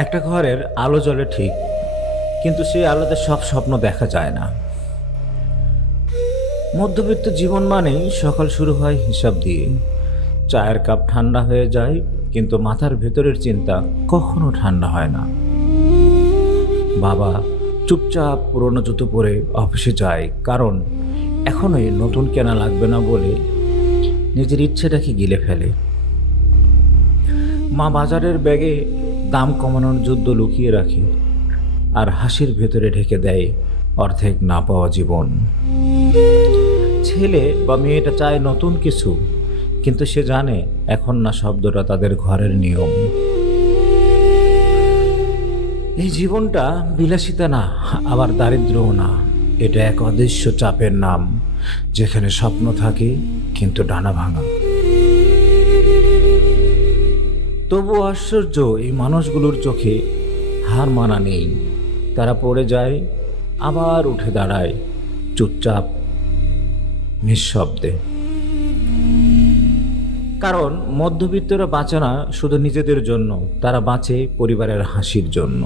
একটা ঘরের আলো জ্বলে ঠিক, কিন্তু সেই আলোতে সব স্বপ্ন দেখা যায় না। মধ্যবিত্ত জীবন মানেই সকাল শুরু হয় হিসাব দিয়ে। চায়ের কাপ ঠান্ডা হয়ে যায়, কিন্তু মাথার ভেতরের চিন্তা কখনো ঠান্ডা হয় না। বাবা চুপচাপ পুরনো জুতো পরে অফিসে যায়, কারণ এখনোই নতুন কেনা লাগবে না বলে নিজের ইচ্ছেটাকে গিলে ফেলে। মা বাজারের ব্যাগে দাম কমানোর যুদ্ধ লুকিয়ে রাখে, আর হাসির ভেতরে ঢেকে দেয় অর্ধেক না পাওয়া জীবন। ছেলে বা মেয়েটা চায় নতুন কিছু, কিন্তু সে জানে এখন না শব্দটা তাদের ঘরের নিয়ম। এই জীবনটা বিলাসিতা না, আবার দারিদ্র্যও না। এটা এক অদৃশ্য চাপের নাম, যেখানে স্বপ্ন থাকে কিন্তু ডানা ভাঙা। তবু আশ্চর্য, এই মানুষগুলোর চোখে হার মানা নেই। তারা পড়ে যায়, আবার উঠে দাঁড়ায়, চুপচাপ, নিঃশব্দে। কারণ মধ্যবিত্তরা বাঁচে না শুধু নিজেদের জন্য, তারা বাঁচে পরিবারের হাসির জন্য।